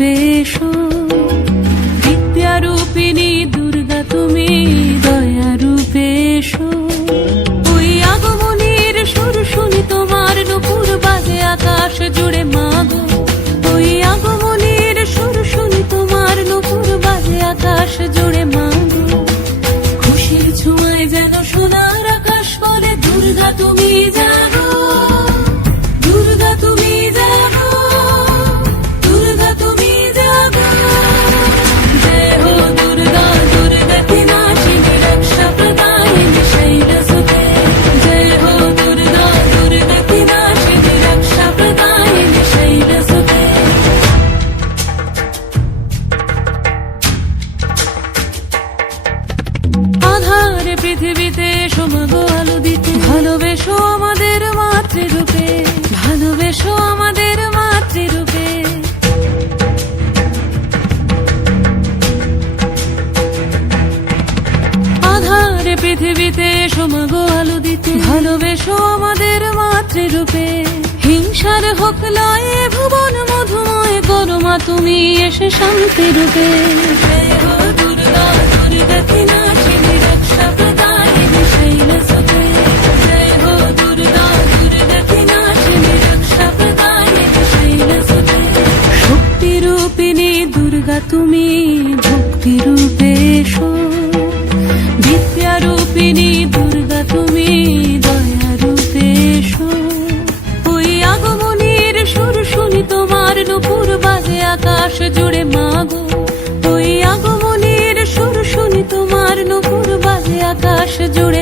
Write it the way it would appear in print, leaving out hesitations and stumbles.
রূপে এসো, বিদ্যা রূপিণী দুর্গা তুমি দয়া রূপে এসো। ওই আগমনের সুর শুনি তোমার নূপুর বাজে আকাশ জুড়ে মাগো, ওই আগমনের সুর শুনি তোমার নূপুর বাজে আকাশ জুড়ে মাগো। খুশির ছোঁয়ায় যেন সোনার আকাশ বলে দুর্গা তুমি জাগো, দুর্গা তুমি জাগো, দুর্গা তুমি জাগো। জয় হো দুর্গা, দুর্গা কি নাশিনী রক্ষা প্রদায়িনী শৈলসুতে। জয় হো দুর্গা, দুর্গা কি নাশিনী রক্ষা প্রদায়িনী শৈলসুতে। আধারে পৃথিবীতে সমাগো আলো দিতে, ভালোবেসো আমাদের মাতৃরূপে, ভালোবেসো আমাদের মাতৃরূপে। আধারে পৃথিবীতে সমাগো আলো দিতে, ভালোবেসো আমাদের মাতৃরূপে। হিংসার হোক লয়ে ভুবন মধুময় করো মা তুমি এসে শান্তি রূপে। জয় হো দুর্গা, দুর্গা কি নাশিনী রক্ষা প্রদায়িনী শৈলসুতে। জয় হো দুর্গা, দুর্গা কি নাশিনী রক্ষা প্রদায়িনী শৈলসুতে। শক্তি রূপিণী দুর্গা তুমি ভক্তি রূপে এসো, বিদ্যা রূপিণী দুর্গা তুমি দয়া রূপে এসো। ওই আগমনের সুর শুনি তোমার নূপুর বাজে আকাশ জুড়ে মাগো, ওই আগমনের সুর শুনি তোমার নূপুর বাজে আকাশ জুড়ে